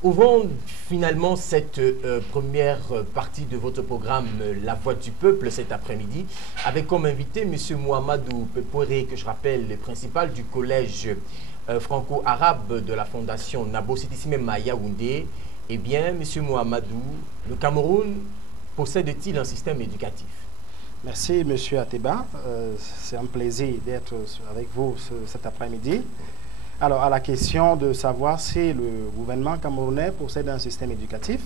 Ouvrons finalement cette première partie de votre programme La Voix du Peuple cet après-midi avec comme invité M. Mohamedou Pepoeré, que je rappelle le principal du collège franco-arabe de la fondation Nabo Sitisime Yaoundé. Eh bien, M. Mohamedou, le Cameroun possède-t-il un système éducatif? Merci M. Ateba, c'est un plaisir d'être avec vous cet après-midi. Alors, à la question de savoir si le gouvernement camerounais possède un système éducatif,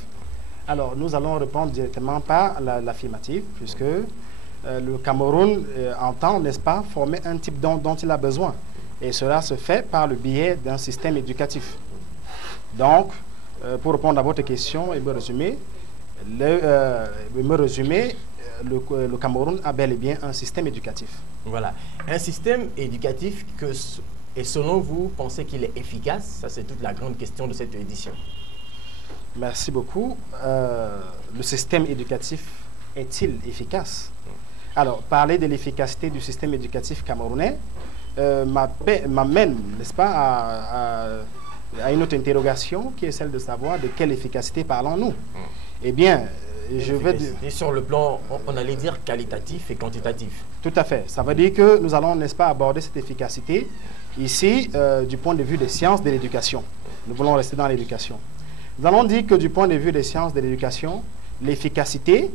alors nous allons répondre directement par l'affirmative, puisque le Cameroun entend, n'est-ce pas, former un type dont il a besoin. Et cela se fait par le biais d'un système éducatif. Donc, pour répondre à votre question et me résumer, le Cameroun a bel et bien un système éducatif. Voilà, un système éducatif que... Et selon vous, pensez qu'il est efficace? Ça, c'est toute la grande question de cette édition. Merci beaucoup. Le système éducatif est-il efficace? Alors, parler de l'efficacité du système éducatif camerounais m'amène, n'est-ce pas, à une autre interrogation qui est celle de savoir de quelle efficacité parlons-nous. Eh bien, je vais... Et sur le plan, on allait dire qualitatif et quantitatif. Tout à fait. Ça veut dire que nous allons, n'est-ce pas, aborder cette efficacité ici du point de vue des sciences de l'éducation. Nous voulons rester dans l'éducation. Nous allons dire que du point de vue des sciences de l'éducation, l'efficacité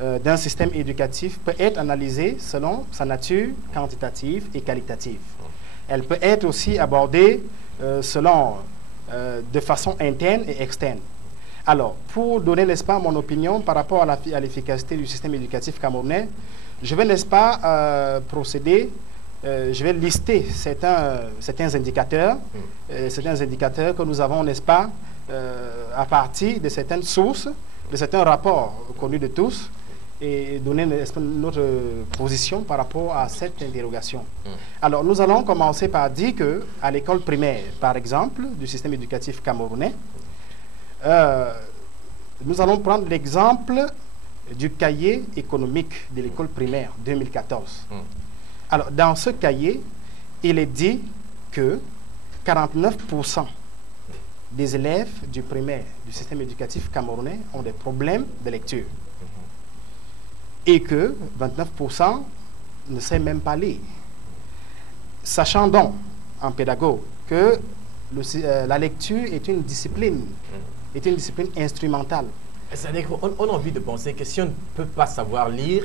d'un système éducatif peut être analysée selon sa nature quantitative et qualitative. Elle peut être aussi abordée selon de façon interne et externe. Alors, pour donner, n'est-ce pas, mon opinion par rapport à l'efficacité du système éducatif camerounais, je vais, n'est-ce pas, procéder, je vais lister certains indicateurs que nous avons, n'est-ce pas, à partir de certaines sources, de certains rapports connus de tous, et donner notre position par rapport à cette interrogation. Alors, nous allons commencer par dire qu'à l'école primaire, par exemple, du système éducatif camerounais, nous allons prendre l'exemple du cahier économique de l'école primaire 2014. Alors, dans ce cahier, il est dit que 49% des élèves du primaire du système éducatif camerounais ont des problèmes de lecture et que 29% ne savent même pas lire. Sachant donc, en pédagogue, que la lecture est une discipline instrumentale. C'est-à-dire qu'on a envie de penser que si on ne peut pas savoir lire,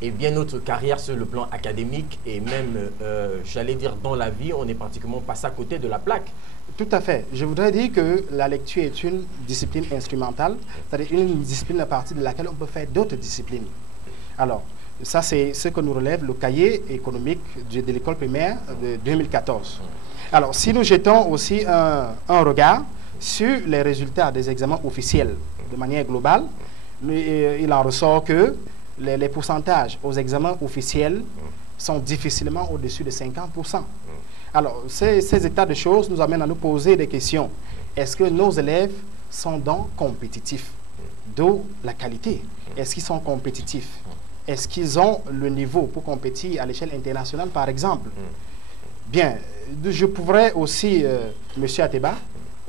eh bien notre carrière sur le plan académique et même, j'allais dire, dans la vie, on est pratiquement passé à côté de la plaque. Tout à fait. Je voudrais dire que la lecture est une discipline instrumentale, c'est-à-dire une discipline à partir de laquelle on peut faire d'autres disciplines. Alors, ça c'est ce que nous relève le cahier économique de l'école primaire de 2014. Alors, si nous jetons aussi un regard sur les résultats des examens officiels de manière globale, il en ressort que les pourcentages aux examens officiels sont difficilement au-dessus de 50%. Alors, ces états de choses nous amènent à nous poser des questions. Est-ce que nos élèves sont donc compétitifs? D'où la qualité. Est-ce qu'ils sont compétitifs? Est-ce qu'ils ont le niveau pour compétir à l'échelle internationale, par exemple? Bien, je pourrais aussi, M. Ateba,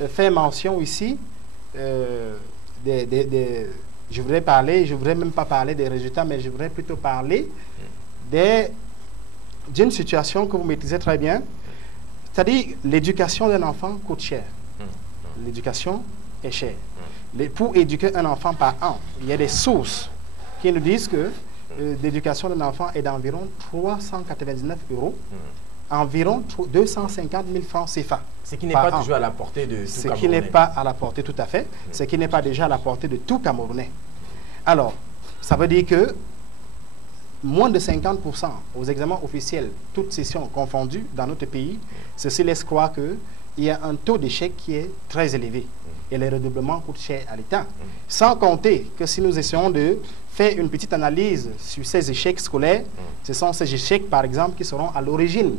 faire mention ici je voudrais même pas parler des résultats, mais je voudrais plutôt parler d'une situation que vous maîtrisez très bien, c'est-à-dire l'éducation d'un enfant coûte cher. L'éducation est chère. Pour éduquer un enfant par an, il y a des sources qui nous disent que l'éducation d'un enfant est d'environ 399 €, environ 250 000 francs CFA. Ce qui n'est pas toujours à la portée de tout Camerounais. Ce qui n'est pas à la portée, tout à fait. Ce qui n'est pas déjà à la portée de tout Camerounais. Alors, ça veut dire que moins de 50% aux examens officiels, toutes sessions confondues dans notre pays, ceci laisse croire qu'il y a un taux d'échec qui est très élevé. Et les redoublements coûtent cher à l'État. Sans compter que si nous essayons de faire une petite analyse sur ces échecs scolaires, ce sont ces échecs, par exemple, qui seront à l'origine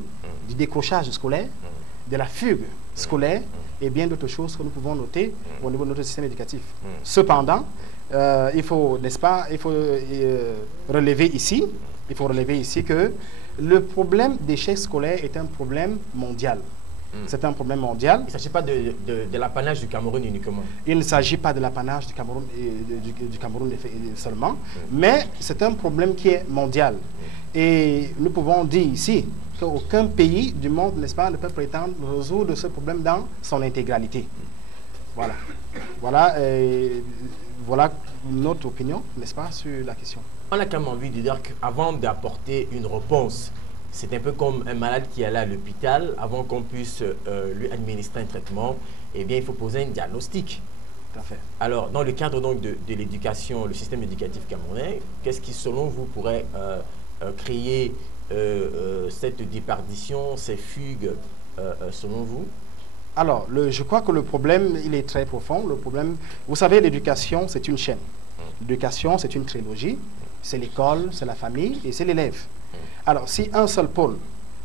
du décrochage scolaire, de la fugue scolaire et bien d'autres choses que nous pouvons noter au niveau de notre système éducatif. Cependant, il faut, n'est-ce pas, il faut relever ici que le problème d'échec scolaire est un problème mondial. C'est un problème mondial. Il ne s'agit pas de l'apanage du Cameroun uniquement. Il ne s'agit pas de l'apanage du Cameroun, du Cameroun seulement, mais c'est un problème qui est mondial. Et nous pouvons dire ici qu'aucun pays du monde, n'est-ce pas, ne peut prétendre résoudre ce problème dans son intégralité. Voilà. Voilà notre opinion, n'est-ce pas, sur la question. On a quand même envie de dire qu'avant d'apporter une réponse, c'est un peu comme un malade qui est allé à l'hôpital, avant qu'on puisse lui administrer un traitement, eh bien, il faut poser un diagnostic. Tout à fait. Alors, dans le cadre donc de l'éducation, le système éducatif camerounais, qu'est-ce qui, selon vous, pourrait créer cette déperdition, ces fugues, selon vous? Alors, je crois que le problème, il est très profond. Le problème, vous savez, l'éducation, c'est une chaîne. L'éducation, c'est une trilogie. C'est l'école, c'est la famille et c'est l'élève. Alors, si un seul pôle,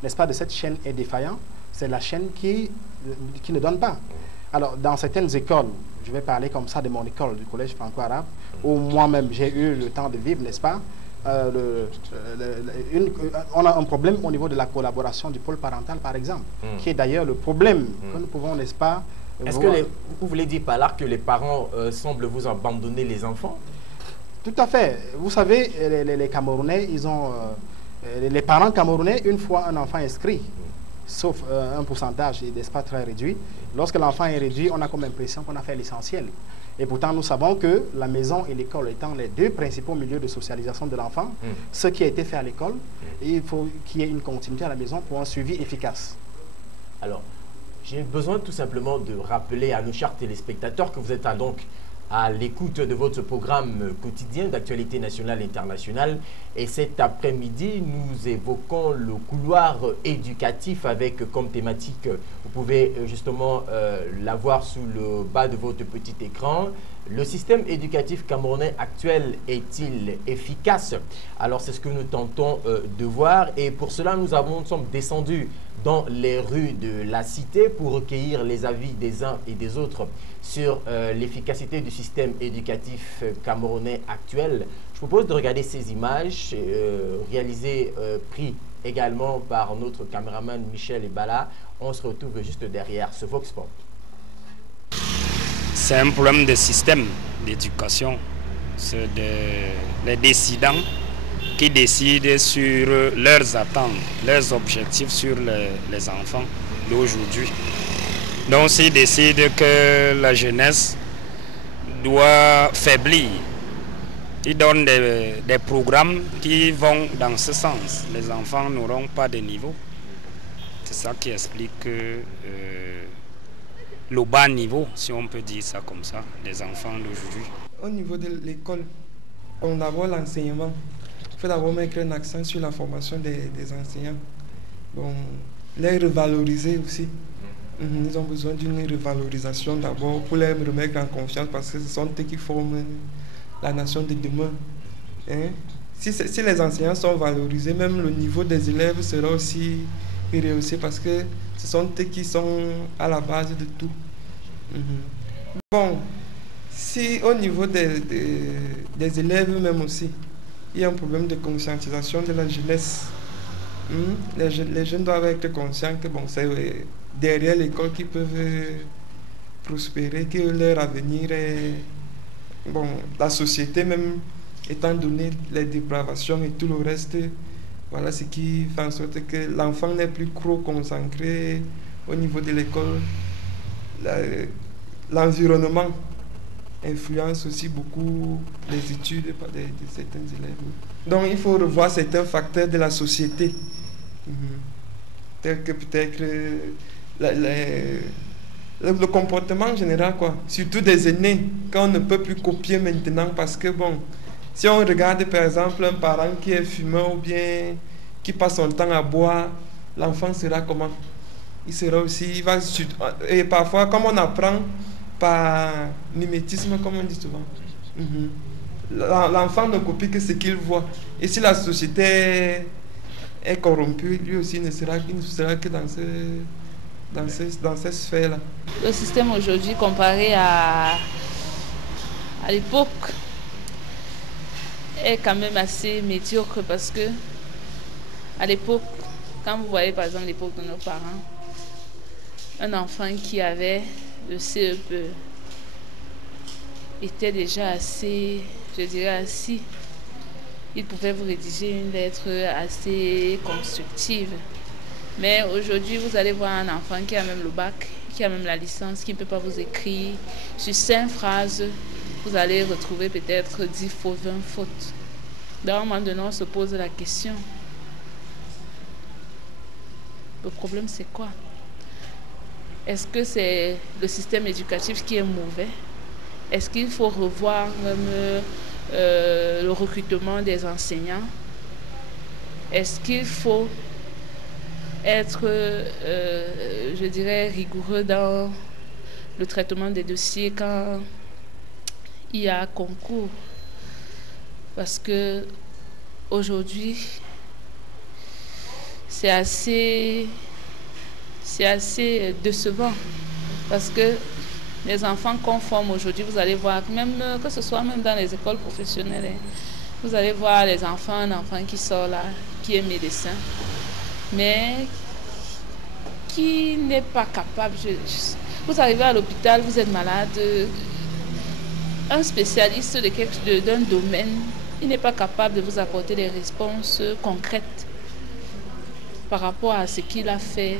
n'est-ce pas, de cette chaîne est défaillant, c'est la chaîne qui ne donne pas. Alors, dans certaines écoles, je vais parler comme ça de mon école, du collège franco-arabe, où moi-même j'ai eu le temps de vivre, n'est-ce pas, on a un problème au niveau de la collaboration du pôle parental, par exemple, qui est d'ailleurs le problème que nous pouvons, n'est-ce pas... Est-ce que vous voulez dire par là que les parents semblent vous abandonner les enfants? Tout à fait. Vous savez, les Camerounais, ils ont... les parents camerounais, une fois un enfant inscrit, sauf un pourcentage, n'est-ce pas, très réduit, lorsque l'enfant est réduit, on a comme impression qu'on a fait l'essentiel. Et pourtant, nous savons que la maison et l'école étant les deux principaux milieux de socialisation de l'enfant, ce qui a été fait à l'école, il faut qu'il y ait une continuité à la maison pour un suivi efficace. Alors, j'ai besoin tout simplement de rappeler à nos chers téléspectateurs que vous êtes donc à l'écoute de votre programme quotidien d'actualité nationale et internationale. Et cet après-midi, nous évoquons le couloir éducatif avec comme thématique, vous pouvez justement l'avoir sous le bas de votre petit écran. Le système éducatif camerounais actuel est-il efficace? Alors c'est ce que nous tentons de voir et pour cela nous sommes descendus dans les rues de la cité pour recueillir les avis des uns et des autres sur l'efficacité du système éducatif camerounais actuel. Je vous propose de regarder ces images réalisées, pris également par notre caméraman Michel Ebala. On se retrouve juste derrière ce Vox Pop. C'est un problème de système d'éducation. C'est les décidants qui décident sur leurs attentes, leurs objectifs sur les enfants d'aujourd'hui. Donc s'ils décident que la jeunesse doit faiblir, ils donnent des programmes qui vont dans ce sens. Les enfants n'auront pas de niveau. C'est ça qui explique le bas niveau, si on peut dire ça comme ça, des enfants d'aujourd'hui. Au niveau de l'école, on a d'abord l'enseignement. Il faut d'abord mettre un accent sur la formation des enseignants. Bon, les revaloriser aussi. Ils ont besoin d'une revalorisation d'abord pour les remettre en confiance parce que ce sont eux qui forment la nation de demain. Hein? Si les enseignants sont valorisés, même le niveau des élèves sera aussi rehaussé parce que ce sont eux qui sont à la base de tout. Bon, si au niveau des élèves même aussi, il y a un problème de conscientisation de la jeunesse. Les jeunes doivent être conscients que bon, c'est derrière l'école qu'ils peuvent prospérer, que leur avenir est... Bon, la société même, étant donné les dépravations et tout le reste, voilà ce qui fait en sorte que l'enfant n'est plus trop concentré au niveau de l'école. L'environnement influence aussi beaucoup les études de certains élèves. Donc il faut revoir certains facteurs de la société, tels que peut-être le comportement en général, quoi. Surtout des aînés, qu'on ne peut plus copier maintenant parce que bon, si on regarde par exemple un parent qui est fumeur ou bien qui passe son temps à boire, l'enfant sera comment? Il sera aussi, il va, et parfois comme on apprend par mimétisme, comme on dit souvent, l'enfant ne copie que ce qu'il voit. Et si la société est corrompue, lui aussi ne sera que dans ces sphères-là. Le système aujourd'hui comparé à l'époque est quand même assez médiocre parce que à l'époque, quand vous voyez par exemple l'époque de nos parents, un enfant qui avait le CEP était déjà assez, je dirais, assis. Il pouvait vous rédiger une lettre assez constructive. Mais aujourd'hui, vous allez voir un enfant qui a même le bac, qui a même la licence, qui ne peut pas vous écrire. Sur 5 phrases, vous allez retrouver peut-être 10 fautes, 20 fautes. Donc, à un moment donné, on se pose la question. Le problème, c'est quoi? Est-ce que c'est le système éducatif qui est mauvais? Est-ce qu'il faut revoir même le recrutement des enseignants? Est-ce qu'il faut être, je dirais, rigoureux dans le traitement des dossiers quand il y a concours? Parce que aujourd'hui, c'est assez décevant. Parce que les enfants qu'on forme aujourd'hui, vous allez voir, même que ce soit même dans les écoles professionnelles, vous allez voir les enfants, un enfant qui sort là, qui est médecin, mais qui n'est pas capable. Vous arrivez à l'hôpital, vous êtes malade, un spécialiste d'un domaine, il n'est pas capable de vous apporter des réponses concrètes par rapport à ce qu'il a fait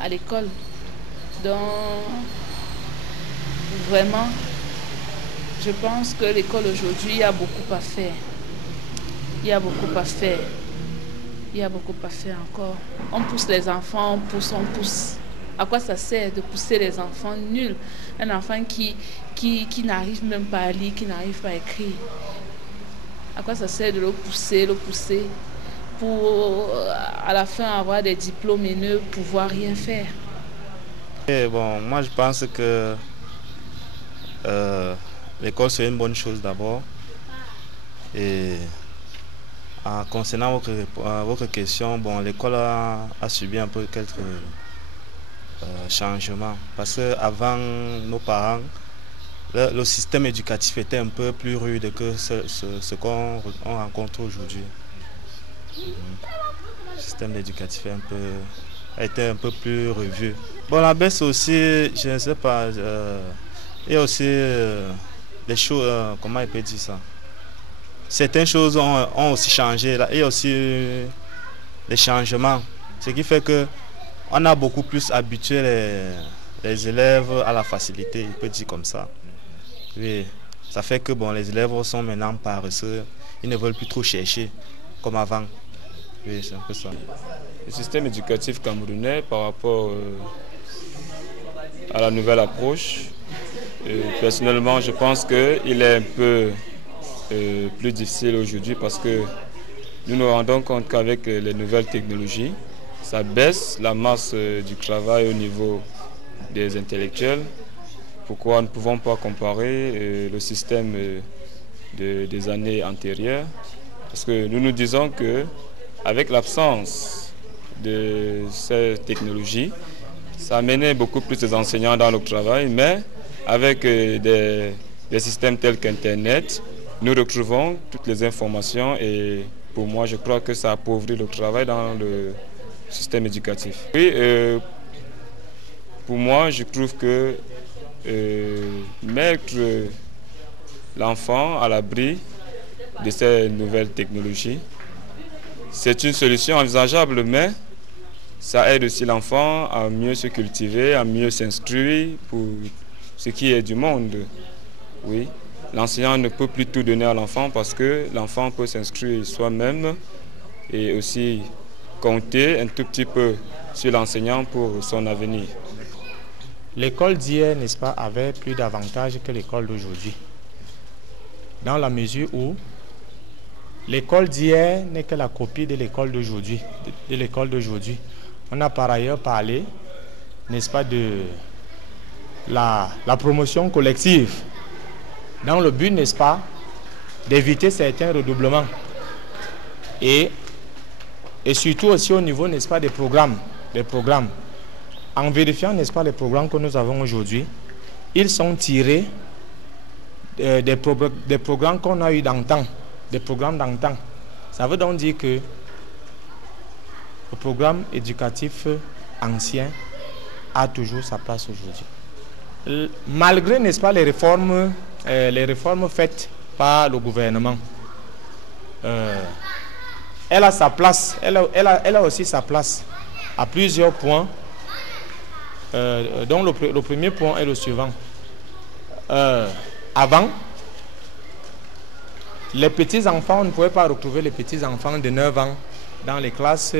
à l'école. Donc, vraiment, je pense que l'école aujourd'hui, il y a beaucoup à faire. Il y a beaucoup à faire. Il y a beaucoup à faire encore. On pousse les enfants, on pousse. À quoi ça sert de pousser les enfants nuls? Un enfant qui n'arrive même pas à lire, qui n'arrive pas à écrire. À quoi ça sert de le pousser pour à la fin avoir des diplômes et ne pouvoir rien faire? Et bon, moi je pense que l'école c'est une bonne chose d'abord. Et concernant votre question, bon, l'école a subi un peu quelques changements. Parce qu'avant, nos parents, le système éducatif était un peu plus rude que ce qu'on rencontre aujourd'hui. Le système éducatif a été un peu plus revu. Bon, la baisse aussi, je ne sais pas, il y a aussi les choses, comment on peut dire ça? Certaines choses ont aussi changé. Là. Il y a aussi les changements, ce qui fait qu'on a beaucoup plus habitué les élèves à la facilité, il peut dire comme ça. Oui, ça fait que bon, les élèves sont maintenant paresseux, ils ne veulent plus trop chercher comme avant. Oui, c'est un peu ça. Le système éducatif camerounais par rapport à la nouvelle approche, personnellement je pense qu'il est un peu plus difficile aujourd'hui parce que nous nous rendons compte qu'avec les nouvelles technologies, ça baisse la masse du travail au niveau des intellectuels. Pourquoi nous ne pouvons pas comparer le système des années antérieures? Parce que nous nous disons qu'avec l'absence de ces technologies, ça amenait beaucoup plus d'enseignants dans le travail, mais avec des systèmes tels qu'Internet, nous retrouvons toutes les informations et pour moi, je crois que ça appauvrit le travail dans le système éducatif. Oui, pour moi, je trouve que mettre l'enfant à l'abri de ces nouvelles technologies, c'est une solution envisageable, mais ça aide aussi l'enfant à mieux se cultiver, à mieux s'instruire pour ce qui est du monde. Oui, l'enseignant ne peut plus tout donner à l'enfant parce que l'enfant peut s'instruire soi-même et aussi compter un tout petit peu sur l'enseignant pour son avenir. L'école d'hier, n'est-ce pas, avait plus d'avantages que l'école d'aujourd'hui. Dans la mesure où l'école d'hier n'est que la copie de l'école d'aujourd'hui. On a par ailleurs parlé, n'est-ce pas, de la promotion collective, dans le but, n'est-ce pas, d'éviter certains redoublements. Et surtout aussi au niveau, n'est-ce pas, des programmes. En vérifiant, n'est-ce pas, les programmes que nous avons aujourd'hui, ils sont tirés des programmes qu'on a eu d'antan, des programmes d'antan. Ça veut donc dire que le programme éducatif ancien a toujours sa place aujourd'hui. Malgré, n'est-ce pas, les réformes faites par le gouvernement, elle a sa place, elle a aussi sa place à plusieurs points. Donc le premier point est le suivant. Avant, les petits-enfants, on ne pouvait pas retrouver les petits-enfants de 9 ans dans les classes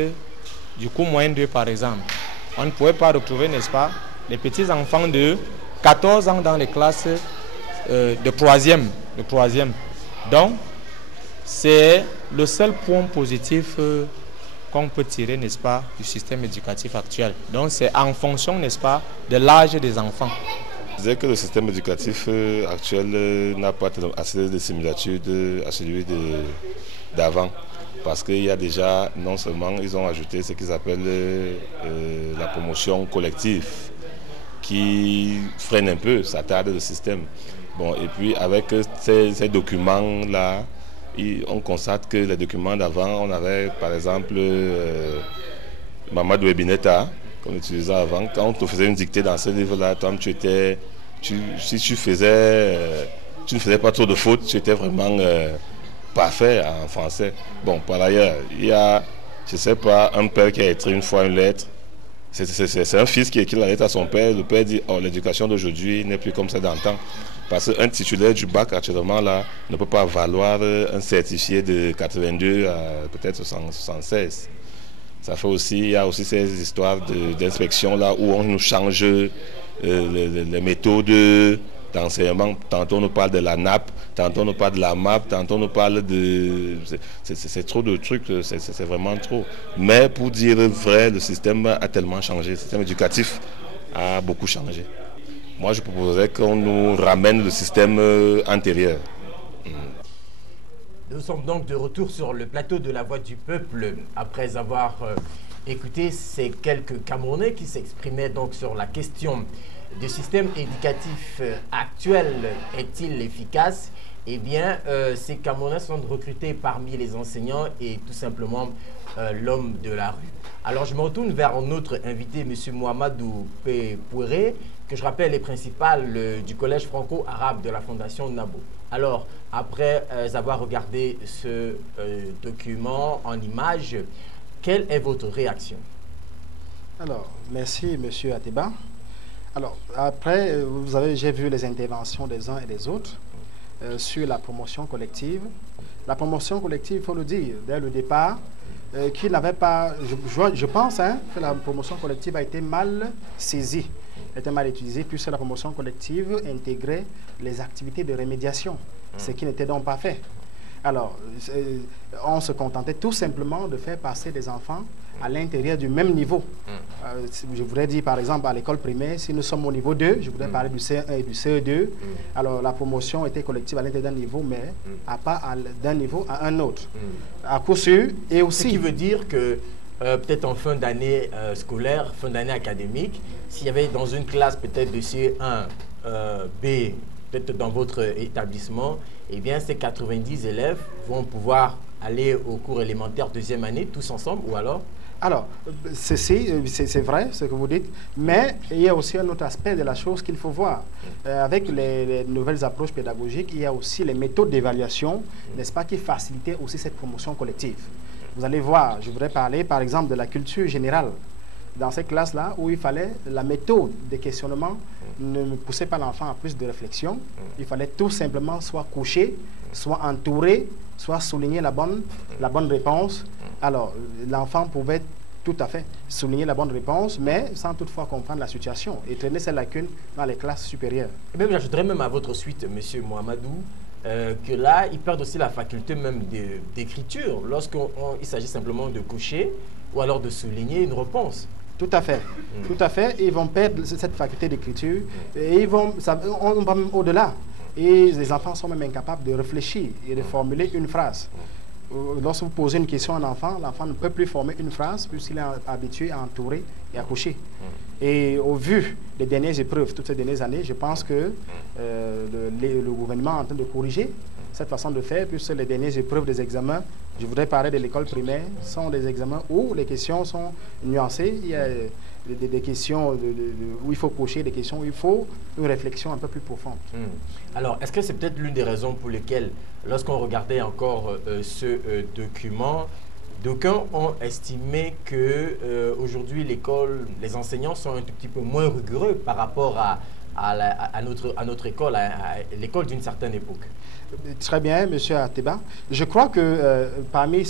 du cours moyen 2 par exemple. On ne pouvait pas retrouver, n'est-ce pas, les petits-enfants de 14 ans dans les classes de troisième. Donc, c'est le seul point positif qu'on peut tirer, n'est-ce pas, du système éducatif actuel. Donc, c'est en fonction, n'est-ce pas, de l'âge des enfants. Je disais que le système éducatif actuel n'a pas assez de similitudes à celui d'avant. Parce qu'il y a déjà, non seulement, ils ont ajouté ce qu'ils appellent la promotion collective, qui freine un peu, ça tarde le système. Bon, et puis avec ces documents-là, on constate que les documents d'avant, on avait par exemple Mamadou Ebineta, qu'on utilisait avant. Quand on te faisait une dictée dans ce livre-là, toi, si tu ne faisais pas trop de fautes, tu étais vraiment parfait en français. Bon, par ailleurs, il y a, je ne sais pas, un père qui a écrit une fois une lettre. C'est un fils qui écrit la lettre à son père. Le père dit, oh, l'éducation d'aujourd'hui n'est plus comme ça d'antan. Parce qu'un titulaire du bac actuellement là ne peut pas valoir un certifié de 82 à peut-être 76. Ça fait aussi, il y a aussi ces histoires d'inspection là où on nous change les méthodes d'enseignement. Tantôt on nous parle de la nappe, tantôt on nous parle de la MAP, tantôt on nous parle de... C'est trop de trucs, c'est vraiment trop. Mais pour dire vrai, le système a tellement changé, le système éducatif a beaucoup changé. Moi je proposerais qu'on nous ramène le système antérieur. Nous sommes donc de retour sur le plateau de La Voix du Peuple après avoir écouté ces quelques Camerounais qui s'exprimaient donc sur la question du système éducatif actuel est-il efficace? Eh bien, ces Camerounais sont recrutés parmi les enseignants et tout simplement l'homme de la rue. Alors, je me retourne vers notre invité, M. Mohamedou Pepouéré, que je rappelle est principal du collège franco-arabe de la Fondation Nabo. Alors, après avoir regardé ce document en images, quelle est votre réaction? Alors, merci M. Ateba. Alors, après, j'ai vu les interventions des uns et des autres sur la promotion collective. La promotion collective, il faut le dire, dès le départ, qu'il n'avait pas... Je pense que la promotion collective a été mal saisie, a été mal utilisée, puisque la promotion collective intégrait les activités de rémédiation, ce qui n'était donc pas fait. Alors, on se contentait tout simplement de faire passer des enfants à l'intérieur du même niveau. Je voudrais dire, par exemple, à l'école primaire, si nous sommes au niveau 2, je voudrais parler du CE1 et du CE2. Alors, la promotion était collective à l'intérieur d'un niveau, mais pas d'un niveau à un autre. À coup sûr, et aussi... Ce qui veut dire que, peut-être en fin d'année scolaire, fin d'année académique, s'il y avait dans une classe peut-être de CE1, B, peut-être dans votre établissement, eh bien, ces 90 élèves vont pouvoir aller au cours élémentaire deuxième année, tous ensemble, ou alors? Alors, c'est vrai ce que vous dites, mais il y a aussi un autre aspect de la chose qu'il faut voir. Avec les nouvelles approches pédagogiques, il y a aussi les méthodes d'évaluation, n'est-ce pas, qui facilitaient aussi cette promotion collective. Vous allez voir, je voudrais parler par exemple de la culture générale. Dans ces classes-là, où il fallait, la méthode de questionnement ne poussait pas l'enfant à plus de réflexion. Il fallait tout simplement soit coucher, soit entourer, soit souligner la bonne réponse. Alors, l'enfant pouvait tout à fait souligner la bonne réponse, mais sans toutefois comprendre la situation et traîner ses lacunes dans les classes supérieures. Et même, j'ajouterais même à votre suite, M. Mohamedou, que là, ils perdent aussi la faculté même d'écriture lorsqu'il s'agit simplement de coucher ou alors de souligner une réponse. Tout à fait, tout à fait. Ils vont perdre cette faculté d'écriture et on va même au-delà. Et les enfants sont même incapables de réfléchir et de formuler une phrase. Lorsque vous posez une question à un enfant, l'enfant ne peut plus former une phrase puisqu'il est habitué à entourer et à coucher. Et au vu des dernières épreuves, toutes ces dernières années, je pense que le gouvernement est en train de corriger cette façon de faire, puisque les dernières épreuves des examens, je voudrais parler de l'école primaire, sont des examens où les questions sont nuancées. Il y a des questions où il faut cocher des questions, où il faut une réflexion un peu plus profonde. Alors, est-ce que c'est peut-être l'une des raisons pour lesquelles, lorsqu'on regardait encore ce document, d'aucuns ont estimé que aujourd'hui les enseignants sont un tout petit peu moins rigoureux par rapport à notre école, à l'école d'une certaine époque? Très bien, M. Ateba. Je crois que parmi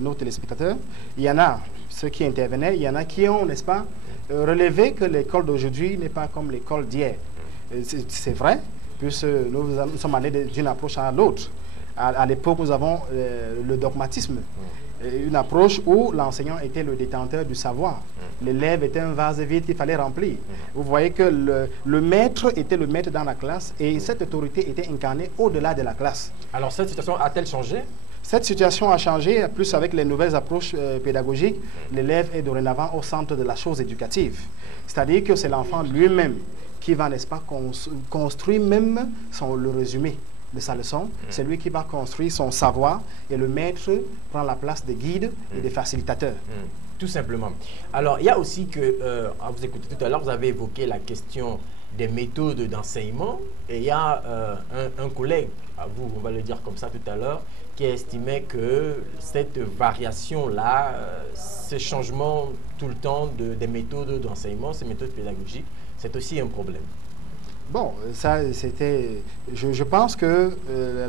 nos téléspectateurs, il y en a, ceux qui intervenaient, il y en a qui ont, n'est-ce pas, relevé que l'école d'aujourd'hui n'est pas comme l'école d'hier. C'est vrai, puisque nous sommes allés d'une approche à l'autre. À l'époque, nous avons le dogmatisme, une approche où l'enseignant était le détenteur du savoir. L'élève était un vase vide qu'il fallait remplir. Vous voyez que le maître était le maître dans la classe et cette autorité était incarnée au-delà de la classe. Alors cette situation a-t-elle changé? Cette situation a changé, plus avec les nouvelles approches pédagogiques. L'élève est dorénavant au centre de la chose éducative. C'est-à-dire que c'est l'enfant lui-même qui va, n'est-ce pas, construire même le résumé de sa leçon. C'est lui qui va construire son savoir et le maître prend la place de guide et de facilitateur. Tout simplement. Alors, il y a aussi que, vous écoutez tout à l'heure, vous avez évoqué la question des méthodes d'enseignement et il y a un collègue, à vous, on va le dire comme ça tout à l'heure, qui estimait que cette variation-là, ce changement tout le temps des méthodes d'enseignement, ces méthodes pédagogiques, c'est aussi un problème. Bon, ça, c'était... Je pense que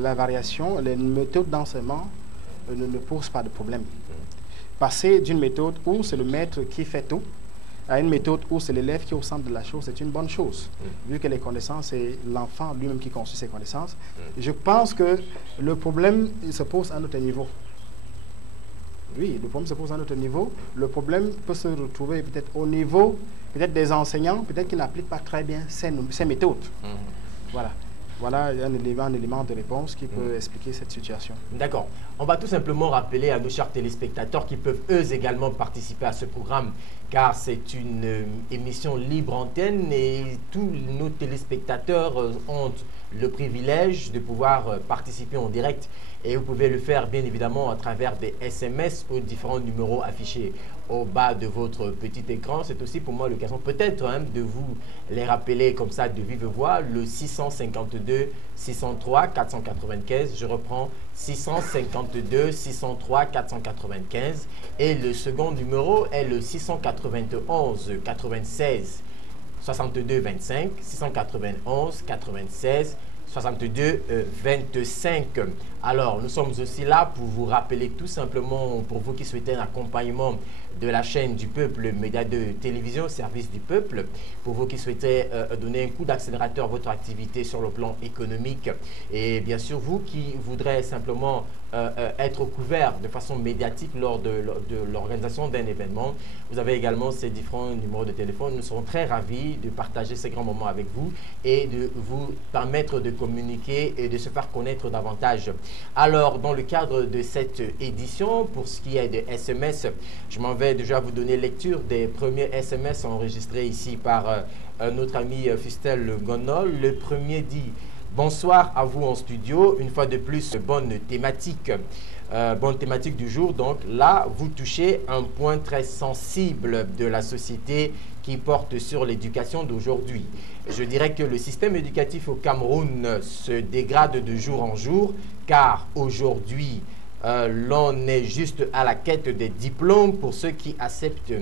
la variation, les méthodes d'enseignement ne posent pas de problème. Passer d'une méthode où c'est le maître qui fait tout à une méthode où c'est l'élève qui est au centre de la chose, c'est une bonne chose. Vu que les connaissances, c'est l'enfant lui-même qui construit ses connaissances. Je pense que le problème se pose à notre niveau. Oui, le problème se pose à notre niveau. Le problème peut se retrouver peut-être au niveau des enseignants, peut-être qui n'appliquent pas très bien ces méthodes. Voilà. Voilà un élément de réponse qui peut expliquer cette situation. D'accord. On va tout simplement rappeler à nos chers téléspectateurs qui peuvent eux également participer à ce programme, car c'est une émission libre antenne et tous nos téléspectateurs ont le privilège de pouvoir participer en direct. Et vous pouvez le faire bien évidemment à travers des SMS aux différents numéros affichés au bas de votre petit écran. C'est aussi pour moi l'occasion peut-être de vous les rappeler comme ça de vive voix. Le 652 603 495. Je reprends 652 603 495. Et le second numéro est le 691 96 62 25. 691 96 62 25. Alors, nous sommes aussi là pour vous rappeler tout simplement, pour vous qui souhaitez un accompagnement de la chaîne du peuple, média de télévision, service du peuple, pour vous qui souhaitez donner un coup d'accélérateur à votre activité sur le plan économique. Et bien sûr, vous qui voudrez simplement être couvert de façon médiatique lors de l'organisation d'un événement, vous avez également ces différents numéros de téléphone. Nous serons très ravis de partager ces grands moments avec vous et de vous permettre de communiquer et de se faire connaître davantage. Alors, dans le cadre de cette édition, pour ce qui est de SMS, je m'en vais déjà vous donner lecture des premiers SMS enregistrés ici par notre ami Fustel Gonol. Le premier dit: bonsoir à vous en studio, une fois de plus, bonne thématique du jour. Donc là, vous touchez un point très sensible de la société qui porte sur l'éducation d'aujourd'hui. Je dirais que le système éducatif au Cameroun se dégrade de jour en jour, car aujourd'hui, l'on est juste à la quête des diplômes pour ceux qui acceptent.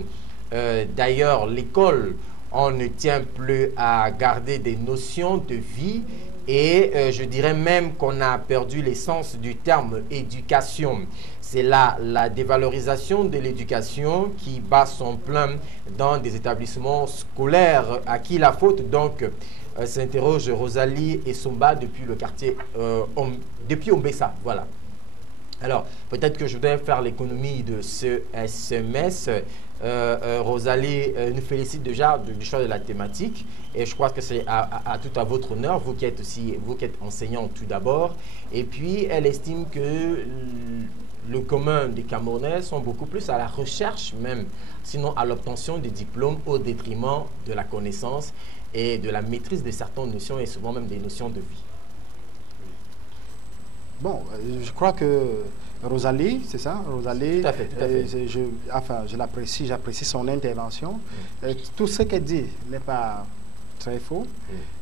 D'ailleurs, l'école, on ne tient plus à garder des notions de vie. Et je dirais même qu'on a perdu l'essence du terme éducation. C'est là la dévalorisation de l'éducation qui bat son plein dans des établissements scolaires. À qui la faute donc s'interroge Rosalie et Somba depuis le quartier, depuis Ombessa. Voilà. Alors, peut-être que je voudrais faire l'économie de ce SMS. Rosalie nous félicite déjà du choix de la thématique et je crois que c'est tout à votre honneur, vous qui êtes enseignant tout d'abord. Et puis, elle estime que le commun des Camerounais sont beaucoup plus à la recherche même, sinon à l'obtention des diplômes au détriment de la connaissance et de la maîtrise de certaines notions et souvent même des notions de vie. Bon, je crois que Rosalie, c'est ça, Rosalie, tout à fait, tout à fait. Je l'apprécie, j'apprécie son intervention. Tout ce qu'elle dit n'est pas très faux.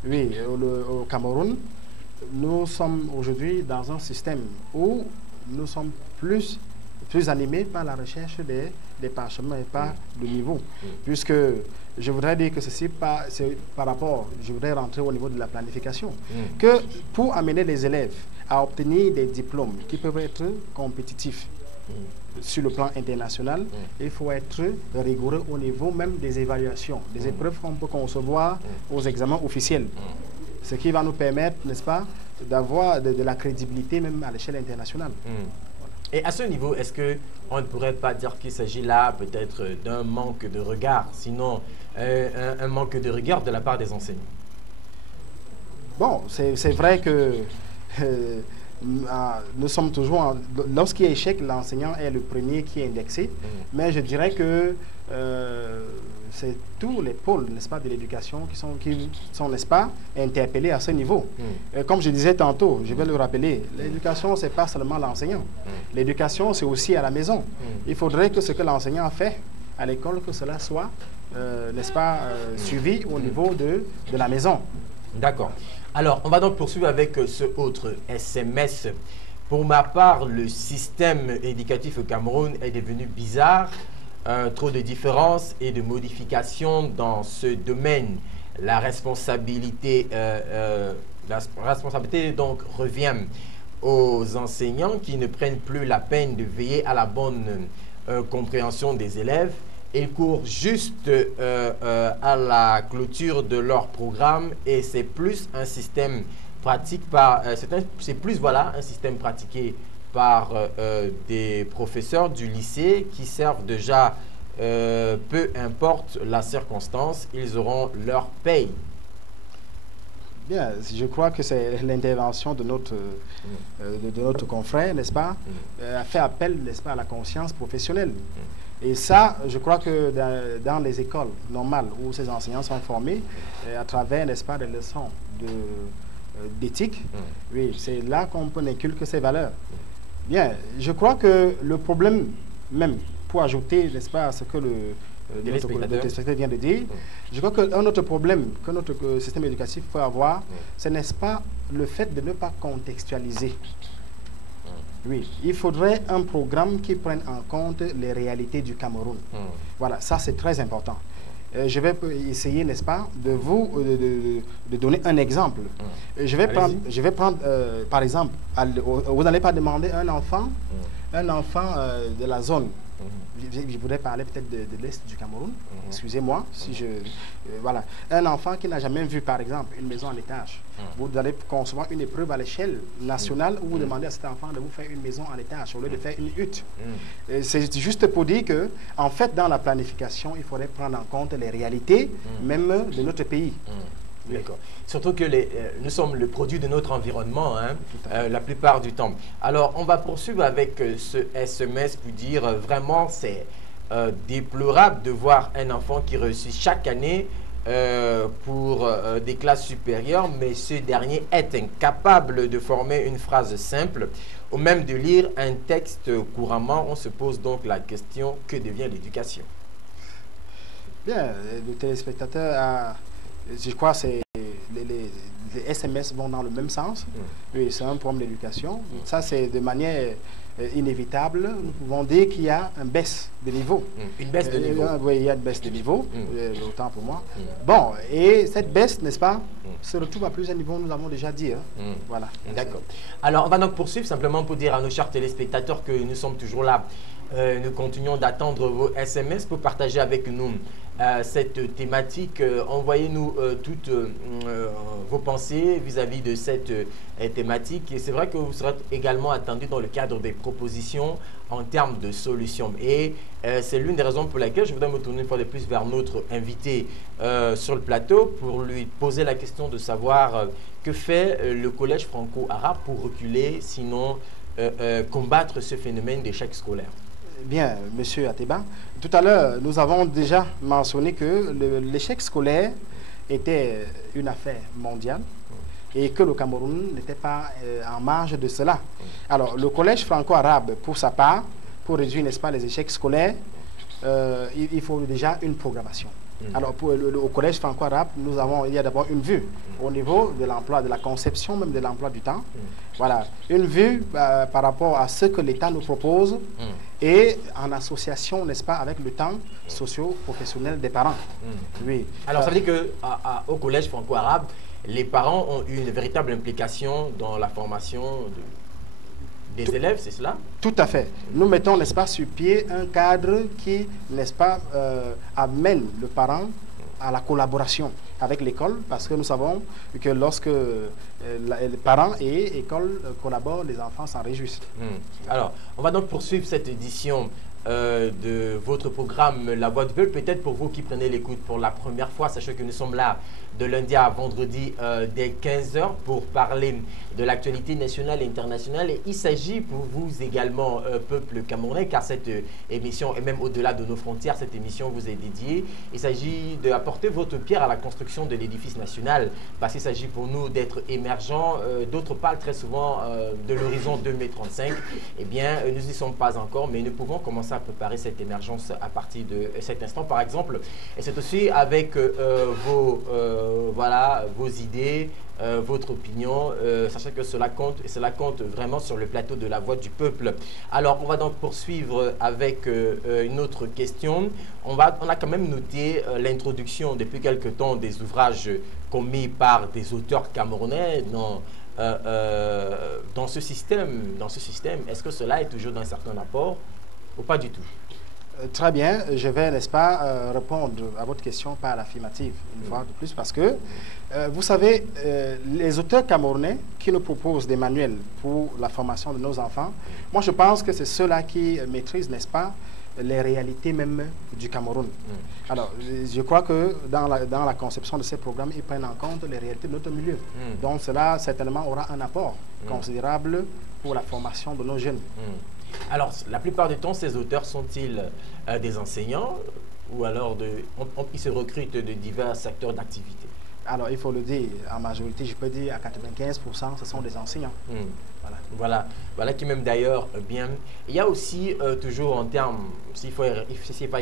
Oui, au Cameroun, nous sommes aujourd'hui dans un système où nous sommes plus animés par la recherche des parchemins et par le niveau. Puisque je voudrais dire que ceci, c'est par rapport, je voudrais rentrer au niveau de la planification, que pour amener les élèves à obtenir des diplômes qui peuvent être compétitifs sur le plan international, il faut être rigoureux au niveau même des évaluations, des épreuves qu'on peut concevoir aux examens officiels. Ce qui va nous permettre, n'est-ce pas, d'avoir de la crédibilité même à l'échelle internationale. Et à ce niveau, est-ce qu'on ne pourrait pas dire qu'il s'agit là peut-être d'un manque de regard, sinon un manque de rigueur de la part des enseignants? Bon, c'est vrai que nous sommes toujours... Lorsqu'il y a échec, l'enseignant est le premier qui est indexé, mais je dirais que c'est tous les pôles, n'est-ce pas, de l'éducation qui sont, n'est-ce pas, interpellés à ce niveau. Comme je disais tantôt, je vais le rappeler, l'éducation, ce n'est pas seulement l'enseignant. L'éducation, c'est aussi à la maison. Il faudrait que ce que l'enseignant fait à l'école, que cela soit, n'est-ce pas, suivi au niveau de la maison. D'accord. Alors, on va donc poursuivre avec ce autre SMS. Pour ma part, le système éducatif au Cameroun est devenu bizarre. Trop de différences et de modifications dans ce domaine. La responsabilité donc revient aux enseignants qui ne prennent plus la peine de veiller à la bonne compréhension des élèves. Ils courent juste à la clôture de leur programme et c'est plus un système pratique c'est plus voilà un système pratiqué par des professeurs du lycée qui servent déjà, peu importe la circonstance, ils auront leur paye. Bien, je crois que c'est l'intervention de notre confrère, n'est-ce pas, a fait appel, n'est-ce pas, à la conscience professionnelle. Et ça, je crois que dans les écoles normales où ces enseignants sont formés, à travers, n'est-ce pas, des leçons d'éthique, oui, c'est là qu'on peut inculquer ces valeurs. Bien, je crois que le problème même, pour ajouter, n'est-ce pas, à ce que le téléspectateur vient de dire, je crois qu'un autre problème que notre système éducatif peut avoir, ce n'est pas le fait de ne pas contextualiser. Oui, il faudrait un programme qui prenne en compte les réalités du Cameroun. Voilà, ça c'est très important. Je vais essayer, n'est-ce pas, de donner un exemple. Je vais prendre par exemple, vous n'allez pas demander à un enfant de la zone, je voudrais parler peut-être de l'Est du Cameroun, excusez-moi, si voilà, un enfant qui n'a jamais vu, par exemple, une maison en étage. Vous allez concevoir une épreuve à l'échelle nationale où vous demandez à cet enfant de vous faire une maison en étage au lieu de faire une hutte. C'est juste pour dire que, en fait, dans la planification, il faudrait prendre en compte les réalités, même de notre pays. D'accord. Surtout que nous sommes le produit de notre environnement, hein, la plupart du temps. Alors, on va poursuivre avec ce SMS pour dire vraiment c'est déplorable de voir un enfant qui réussit chaque année pour des classes supérieures, mais ce dernier est incapable de former une phrase simple ou même de lire un texte couramment. On se pose donc la question, que devient l'éducation? Bien, le téléspectateur je crois que les SMS vont dans le même sens. Oui, c'est un problème d'éducation. Ça, c'est de manière inévitable. Nous pouvons dire qu'il y a une baisse de niveau. Une baisse de niveau. Oui, il y a une baisse de niveau, autant pour moi. Bon, et cette baisse, n'est-ce pas, se retrouve à plusieurs niveaux, nous avons déjà dit. Voilà. D'accord. Alors, on va donc poursuivre simplement pour dire à nos chers téléspectateurs que nous sommes toujours là. Nous continuons d'attendre vos SMS pour partager avec nous cette thématique. Envoyez-nous toutes vos pensées vis-à-vis de cette thématique. Et c'est vrai que vous serez également attendu dans le cadre des propositions en termes de solutions. Et c'est l'une des raisons pour laquelle je voudrais me tourner une fois de plus vers notre invité sur le plateau pour lui poser la question de savoir que fait le collège franco-arabe pour reculer, sinon combattre ce phénomène d'échec scolaire. Bien, Monsieur Ateba, tout à l'heure, nous avons déjà mentionné que l'échec scolaire était une affaire mondiale et que le Cameroun n'était pas en marge de cela. Alors, le collège franco-arabe, pour sa part, pour réduire, n'est-ce pas, les échecs scolaires, il faut déjà une programmation. Alors, au collège franco-arabe, il y a d'abord une vue au niveau de l'emploi, de la conception même de l'emploi du temps. Voilà, une vue par rapport à ce que l'État nous propose et en association, n'est-ce pas, avec le temps socio-professionnel des parents. Oui. Alors, ça veut dire qu'au collège franco-arabe, les parents ont eu une véritable implication dans la formation des élèves, c'est cela? Tout à fait. Nous mettons, n'est-ce pas, sur pied un cadre qui, n'est-ce pas, amène le parent à la collaboration avec l'école, parce que nous savons que lorsque les parents et école collaborent, les enfants s'en réjouissent. Alors, on va donc poursuivre cette édition de votre programme La Voix du Peuple. Peut-être pour vous qui prenez l'écoute pour la première fois, sachez que nous sommes là de lundi à vendredi dès 15 h pour parler de l'actualité nationale et internationale. Et il s'agit pour vous également, peuple camerounais, car cette émission, et même au-delà de nos frontières, cette émission vous est dédiée. Il s'agit d'apporter votre pierre à la construction de l'édifice national, parce qu'il s'agit pour nous d'être émergents. D'autres parlent très souvent de l'horizon 2035. Eh bien, nous n'y sommes pas encore, mais nous pouvons commencer à préparer cette émergence à partir de cet instant, par exemple. Et c'est aussi avec vos idées, votre opinion, sachez que cela compte, et cela compte vraiment sur le plateau de La Voix du Peuple. Alors, on va donc poursuivre avec une autre question. On a quand même noté l'introduction depuis quelque temps des ouvrages commis par des auteurs camerounais dans ce système. Est-ce que cela est toujours d'un certain apport ou pas du tout? Très bien, je vais, n'est-ce pas, répondre à votre question par l'affirmative, une fois de plus, parce que, vous savez, les auteurs camerounais qui nous proposent des manuels pour la formation de nos enfants, moi je pense que c'est ceux-là qui maîtrisent, n'est-ce pas, les réalités même du Cameroun. Alors, je crois que dans la conception de ces programmes, ils prennent en compte les réalités de notre milieu. Donc cela, certainement, aura un apport considérable pour la formation de nos jeunes. Alors, la plupart du temps, ces auteurs sont-ils des enseignants ou alors ils se recrutent de divers secteurs d'activité? Alors, il faut le dire, en majorité, je peux dire à 95%, ce sont des enseignants. Voilà qui même d'ailleurs bien. Il y a aussi toujours en termes, s'il faut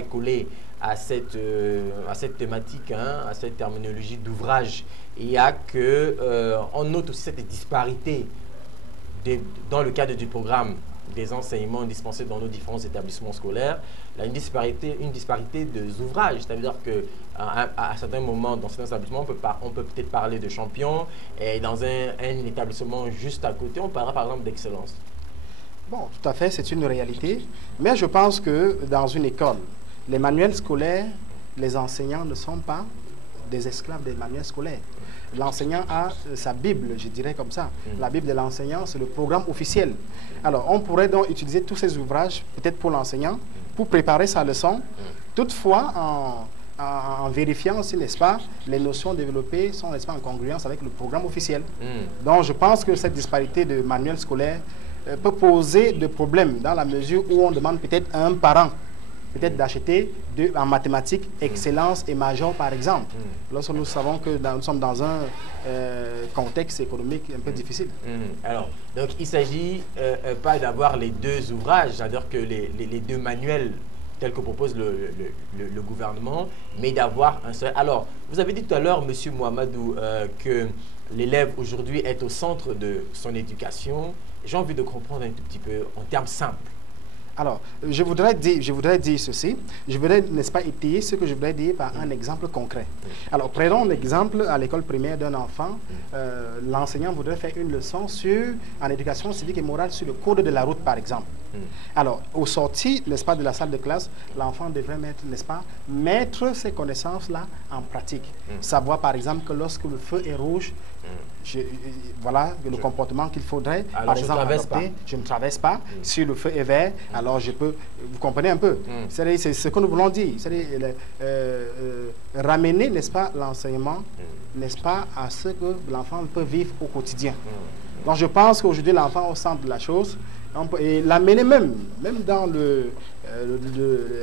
coller à cette thématique, à cette terminologie d'ouvrage, il y a que on note aussi cette disparité dans le cadre du programme des enseignements dispensés dans nos différents établissements scolaires, là, une disparité des ouvrages. C'est-à-dire qu'à certains moments, dans certains établissements, on peut peut-être parler de champion, et dans un établissement juste à côté, on parlera par exemple d'excellence. Bon, tout à fait, c'est une réalité. Mais je pense que dans une école, les manuels scolaires, les enseignants ne sont pas des esclaves des manuels scolaires. L'enseignant a sa Bible, je dirais comme ça. La Bible de l'enseignant, c'est le programme officiel. Alors, on pourrait donc utiliser tous ces ouvrages, peut-être pour l'enseignant, pour préparer sa leçon. Toutefois, en vérifiant aussi, n'est-ce pas, les notions développées sont, n'est-ce pas, en congruence avec le programme officiel. Donc, je pense que cette disparité de manuels scolaires peut poser des problèmes dans la mesure où on demande peut-être à un parent d'acheter en mathématiques excellence et major, par exemple, lorsque nous savons que nous sommes dans un contexte économique un peu difficile. Alors, donc il ne s'agit pas d'avoir les deux ouvrages, c'est-à-dire que les deux manuels tels que propose le gouvernement, mais d'avoir un seul. Alors, vous avez dit tout à l'heure, M. Mohamedou, que l'élève aujourd'hui est au centre de son éducation. J'ai envie de comprendre un tout petit peu en termes simples. Alors, je voudrais dire ceci. Je voudrais, n'est-ce pas, étayer ce que je voudrais dire par un exemple concret. Alors, prenons l'exemple à l'école primaire d'un enfant. L'enseignant voudrait faire une leçon en éducation civique et morale sur le code de la route, par exemple. Alors, au sorti, n'est-ce pas, de la salle de classe, l'enfant devrait mettre ces connaissances-là en pratique. Savoir, par exemple, que lorsque le feu est rouge, voilà le comportement qu'il faudrait, par exemple, adopter. Je ne traverse pas. Si le feu est vert, alors je peux... Vous comprenez un peu? C'est ce que nous voulons dire. C'est-à-dire ramener, n'est-ce pas, l'enseignement, n'est-ce pas, à ce que l'enfant peut vivre au quotidien. Donc, je pense qu'aujourd'hui, l'enfant au centre de la chose, et l'amener même dans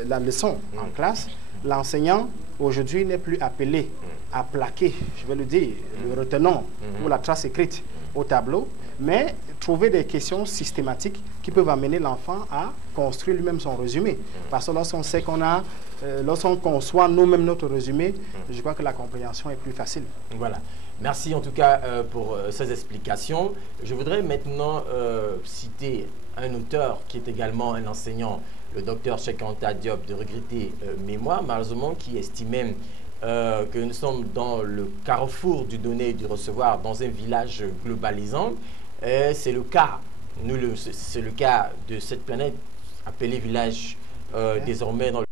la leçon en classe, l'enseignant aujourd'hui n'est plus appelé à plaquer, je vais le dire, le retenant ou la trace écrite au tableau, mais trouver des questions systématiques qui peuvent amener l'enfant à construire lui-même son résumé. Parce que lorsqu'on sait qu'on a, lorsqu'on conçoit nous-mêmes notre résumé, je crois que la compréhension est plus facile. Voilà. Merci en tout cas pour ces explications. Je voudrais maintenant citer un auteur qui est également un enseignant, le docteur Cheikh Anta Diop de regrettée mémoire, malheureusement, qui estimait que nous sommes dans le carrefour du donner et du recevoir dans un village globalisant. C'est le cas, c'est le cas de cette planète appelée village désormais dans le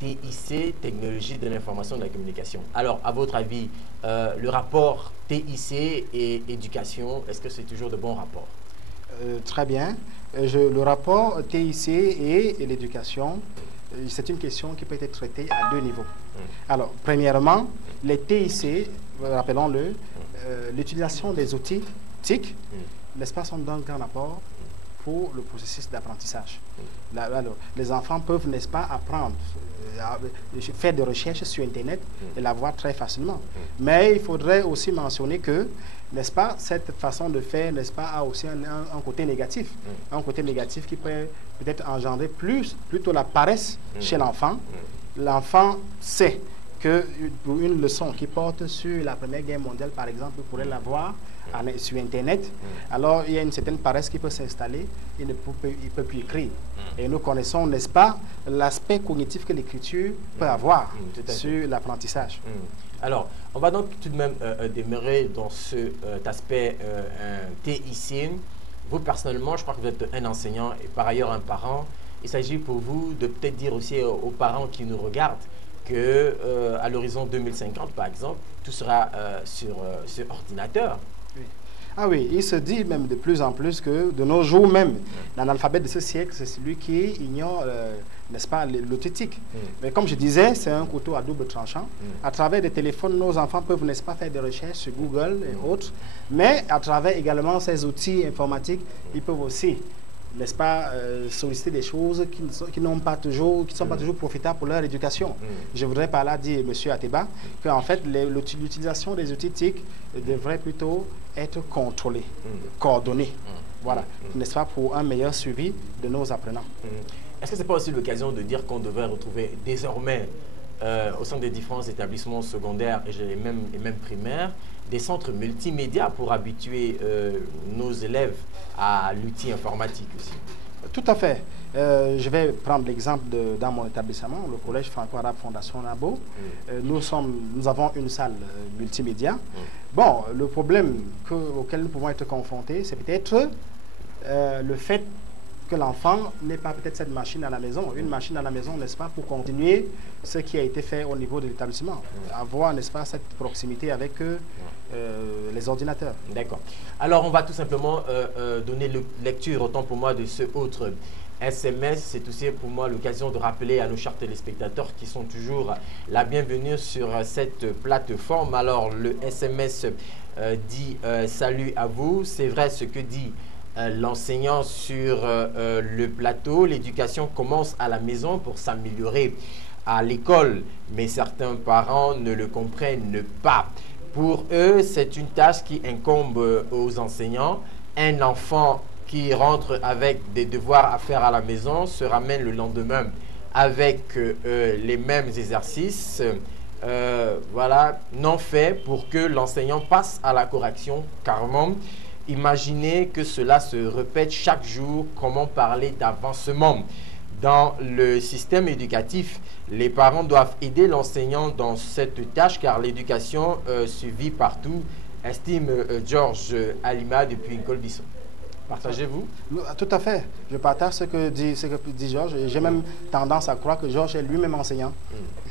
TIC, Technologie de l'information et de la communication. Alors, à votre avis, le rapport TIC et éducation, est-ce que c'est toujours de bons rapports? Très bien. Le rapport TIC et l'éducation, c'est une question qui peut être traitée à deux niveaux. Alors, premièrement, les TIC, rappelons-le, l'utilisation des outils TIC, n'est-ce pas, sont d'un grand apport pour le processus d'apprentissage. Alors, les enfants peuvent, n'est-ce pas, apprendre, faire des recherches sur Internet et l'avoir très facilement. Mais il faudrait aussi mentionner que, n'est-ce pas, cette façon de faire, n'est-ce pas, a aussi un côté négatif. Un côté négatif qui peut peut-être engendrer plutôt la paresse chez l'enfant. L'enfant sait que pour une leçon qui porte sur la Première Guerre mondiale, par exemple, il pourrait l'avoir sur Internet. Alors, il y a une certaine paresse qui peut s'installer, il ne peut plus écrire. Et nous connaissons, n'est-ce pas, l'aspect cognitif que l'écriture peut avoir sur l'apprentissage. Alors, on va donc tout de même demeurer dans cet aspect TIC. Vous, personnellement, je crois que vous êtes un enseignant et par ailleurs un parent. Il s'agit pour vous de peut-être dire aussi aux parents qui nous regardent que à l'horizon 2050, par exemple, tout sera sur ordinateur. Oui. Ah oui, il se dit même de plus en plus que de nos jours même, l'analphabète de ce siècle, c'est celui qui ignore, n'est-ce pas, l'autistique. Mais comme je disais, c'est un couteau à double tranchant. À travers des téléphones, nos enfants peuvent, n'est-ce pas, faire des recherches sur Google et autres. Mais à travers également ces outils informatiques, ils peuvent aussi, n'est-ce pas, solliciter des choses qui ne sont pas toujours profitables pour leur éducation. Je voudrais par là dire, M. Ateba, qu'en fait, l'utilisation des outils TIC devrait plutôt être contrôlée, coordonnée, voilà, n'est-ce pas, pour un meilleur suivi de nos apprenants. Est-ce que ce n'est pas aussi l'occasion de dire qu'on devrait retrouver désormais, au sein des différents établissements secondaires et même primaires, des centres multimédia pour habituer nos élèves à l'outil informatique aussi? Tout à fait. Je vais prendre l'exemple dans mon établissement, le Collège Franco-Arabe Fondation Nabo. Nous avons une salle multimédia. Bon, le problème auquel nous pouvons être confrontés, c'est peut-être le fait que l'enfant n'ait pas peut-être cette machine à la maison. Une machine à la maison, n'est-ce pas, pour continuer ce qui a été fait au niveau de l'établissement. Avoir, n'est-ce pas, cette proximité avec les ordinateurs. D'accord. Alors, on va tout simplement donner lecture, autant pour moi, de ce autre SMS. C'est aussi pour moi l'occasion de rappeler à nos chers téléspectateurs qui sont toujours la bienvenue sur cette plateforme. Alors, le SMS dit « Salut à vous ». C'est vrai ce que dit l'enseignant sur le plateau. L'éducation commence à la maison pour s'améliorer à l'école, mais certains parents ne le comprennent pas. Pour eux, c'est une tâche qui incombe aux enseignants. Un enfant qui rentre avec des devoirs à faire à la maison se ramène le lendemain avec les mêmes exercices, voilà, non fait pour que l'enseignant passe à la correction carrément. Imaginez que cela se répète chaque jour. Comment parler d'avancement? Dans le système éducatif, les parents doivent aider l'enseignant dans cette tâche car l'éducation suivie partout, estime Georges Alima depuis Nkolbisson. Partagez-vous? Tout à fait. Je partage ce que dit Georges. J'ai même tendance à croire que Georges est lui-même enseignant.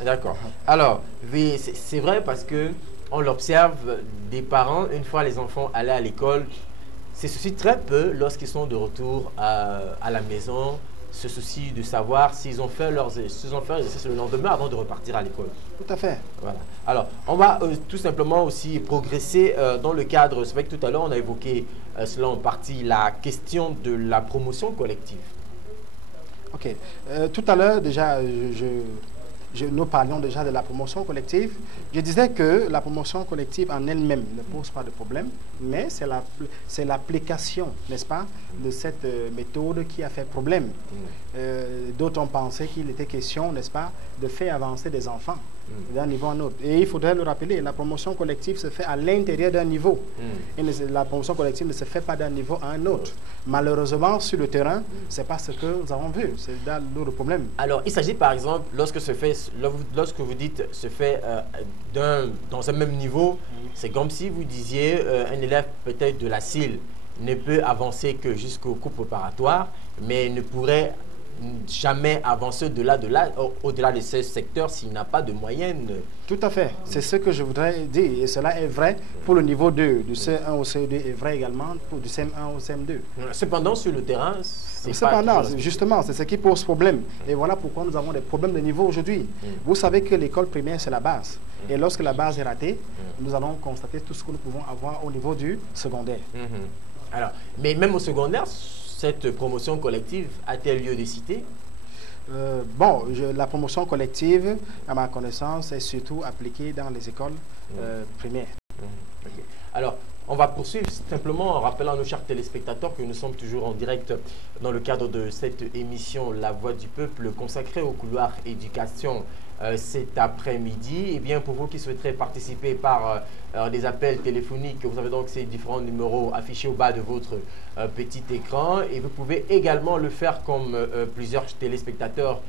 D'accord. Alors, c'est vrai parce que on l'observe des parents, une fois les enfants allés à l'école, se soucient très peu lorsqu'ils sont de retour à la maison, se soucient de savoir s'ils ont fait leurs exercices le lendemain avant de repartir à l'école. Tout à fait. Voilà. Alors, on va tout simplement aussi progresser dans le cadre, c'est vrai que tout à l'heure on a évoqué cela en partie, la question de la promotion collective. Ok. Tout à l'heure, déjà, nous parlions déjà de la promotion collective. Je disais que la promotion collective en elle-même ne pose pas de problème, mais c'est l'application, n'est-ce pas, de cette méthode qui a fait problème. D'autres ont pensé qu'il était question, n'est-ce pas, de faire avancer des enfants d'un niveau à un autre. Et il faudrait le rappeler, la promotion collective se fait à l'intérieur d'un niveau. Et la promotion collective ne se fait pas d'un niveau à un autre. Malheureusement, sur le terrain, ce n'est pas ce que nous avons vu. C'est là le problème. Alors, il s'agit par exemple, lorsque vous dites se fait dans un même niveau, c'est comme si vous disiez un élève peut-être de la CIL ne peut avancer que jusqu'au cours préparatoire, mais ne pourrait jamais avancer au-delà de ce secteur s'il n'a pas de moyens. Tout à fait. C'est ce que je voudrais dire. Et cela est vrai pour le niveau 2. Du C1 au CE2 est vrai également pour du CM1 au CM2. Cependant, sur le terrain, justement, c'est ce qui pose problème. Et voilà pourquoi nous avons des problèmes de niveau aujourd'hui. Vous savez que l'école primaire, c'est la base. Et lorsque la base est ratée, nous allons constater tout ce que nous pouvons avoir au niveau du secondaire. Alors, mais même au secondaire, cette promotion collective a-t-elle lieu de citer? La promotion collective, à ma connaissance, est surtout appliquée dans les écoles primaires. Okay. Alors, on va poursuivre simplement en rappelant à nos chers téléspectateurs que nous sommes toujours en direct dans le cadre de cette émission La Voix du Peuple consacrée au couloir éducation cet après-midi. Et bien, pour vous qui souhaiterez participer par des appels téléphoniques, vous avez donc ces différents numéros affichés au bas de votre petit écran. Et vous pouvez également le faire comme plusieurs téléspectateurs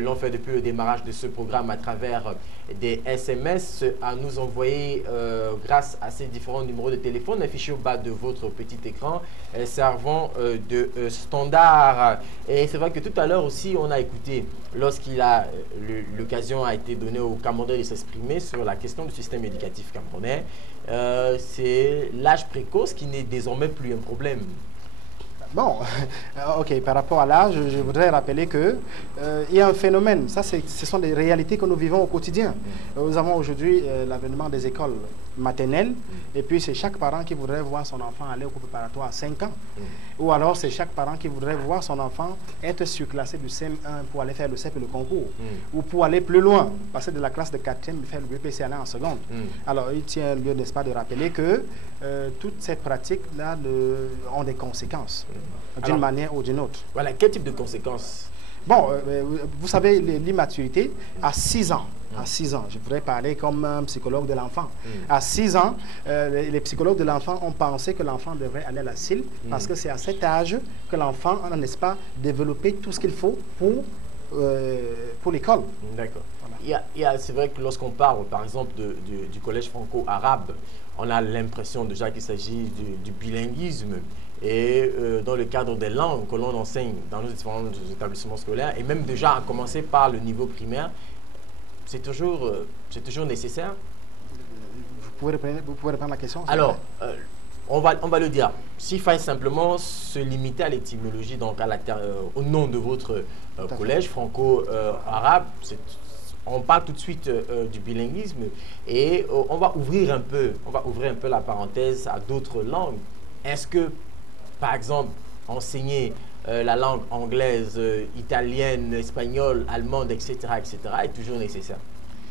l'ont fait depuis le démarrage de ce programme à travers des SMS à nous envoyer grâce à ces différents numéros de téléphone affichés au bas de votre petit écran servant de standard. Et c'est vrai que tout à l'heure aussi on a écouté, l'occasion a été donnée aux Camerounais de s'exprimer sur la question du système éducatif camerounais, c'est l'âge précoce qui n'est désormais plus un problème. Bon, ok, par rapport à l'âge, je voudrais rappeler qu'il y a un phénomène, ce sont des réalités que nous vivons au quotidien. Nous avons aujourd'hui l'avènement des écoles maternelles, et puis c'est chaque parent qui voudrait voir son enfant aller au cours préparatoire à 5 ans. Ou alors c'est chaque parent qui voudrait voir son enfant être surclassé du CM1 pour aller faire le CEP et le concours. Ou pour aller plus loin, passer de la classe de 4e et faire le BPC aller en seconde. Alors il tient lieu, n'est-ce pas, de rappeler que toutes ces pratiques-là ont des conséquences, d'une manière ou d'une autre. Voilà, quel type de conséquences? Bon, vous savez, l'immaturité, à 6 ans, je voudrais parler comme un psychologue de l'enfant. À 6 ans, les psychologues de l'enfant ont pensé que l'enfant devrait aller à la CIL parce que c'est à cet âge que l'enfant, n'est-ce pas, développer tout ce qu'il faut pour l'école. D'accord. Voilà. C'est vrai que lorsqu'on parle, par exemple, du collège franco-arabe, on a l'impression déjà qu'il s'agit du bilinguisme. Et dans le cadre des langues que l'on enseigne dans nos différents établissements scolaires, et même déjà à commencer par le niveau primaire, c'est toujours nécessaire. Vous pouvez reprendre la question? Alors, on va le dire. S'il fallait simplement se limiter à l'étymologie, donc au nom de votre collège franco-arabe, on parle tout de suite du bilinguisme et on va ouvrir un peu la parenthèse à d'autres langues. Est-ce que, par exemple, enseigner la langue anglaise, italienne, espagnole, allemande, etc., est toujours nécessaire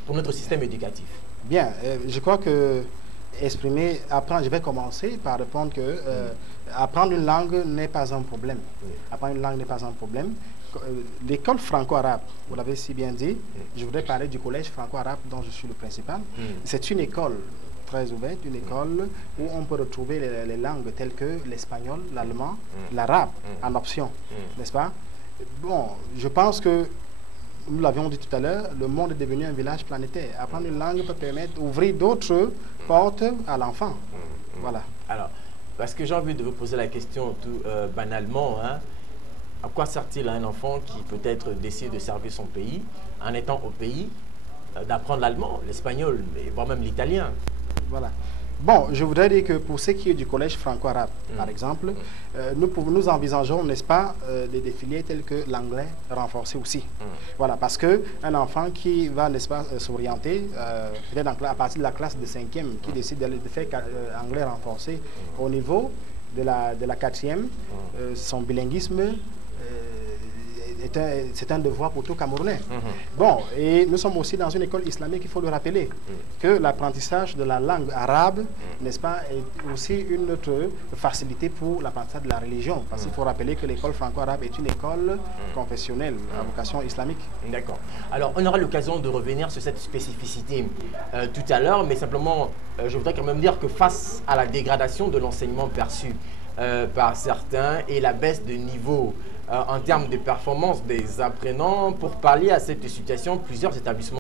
pour notre système éducatif? Bien, je crois que je vais commencer par répondre que apprendre une langue n'est pas un problème. Apprendre une langue n'est pas un problème. L'école franco-arabe, vous l'avez si bien dit, je voudrais parler du collège franco-arabe dont je suis le principal. C'est une école très ouverte, une école où on peut retrouver les langues telles que l'espagnol, l'allemand, l'arabe en option, n'est-ce pas? Bon, je pense que, nous l'avions dit tout à l'heure, le monde est devenu un village planétaire. Apprendre une langue peut permettre d'ouvrir d'autres portes à l'enfant. Voilà. Alors, parce que j'ai envie de vous poser la question tout banalement, hein, à quoi sert-il à un enfant qui peut-être décide de servir son pays, en étant au pays, d'apprendre l'allemand, l'espagnol, voire même l'italien? Voilà. Bon, je voudrais dire que pour ce qui est du collège franco-arabe, par exemple, nous envisageons, n'est-ce pas, des filières telles que l'anglais renforcé aussi. Voilà, parce qu'un enfant qui va, n'est-ce pas, s'orienter, peut-être à partir de la classe de 5e, qui décide de faire anglais renforcé au niveau de la 4e, son bilinguisme, c'est un devoir pour tout Camerounais. Bon, et nous sommes aussi dans une école islamique, il faut le rappeler, que l'apprentissage de la langue arabe, n'est-ce pas, est aussi une autre facilité pour l'apprentissage de la religion. Parce qu'il faut rappeler que l'école franco-arabe est une école confessionnelle à vocation islamique. D'accord. Alors, on aura l'occasion de revenir sur cette spécificité tout à l'heure, mais simplement, je voudrais quand même dire que face à la dégradation de l'enseignement perçu par certains et la baisse de niveau en termes de performance des apprenants, pour pallier à cette situation, plusieurs établissements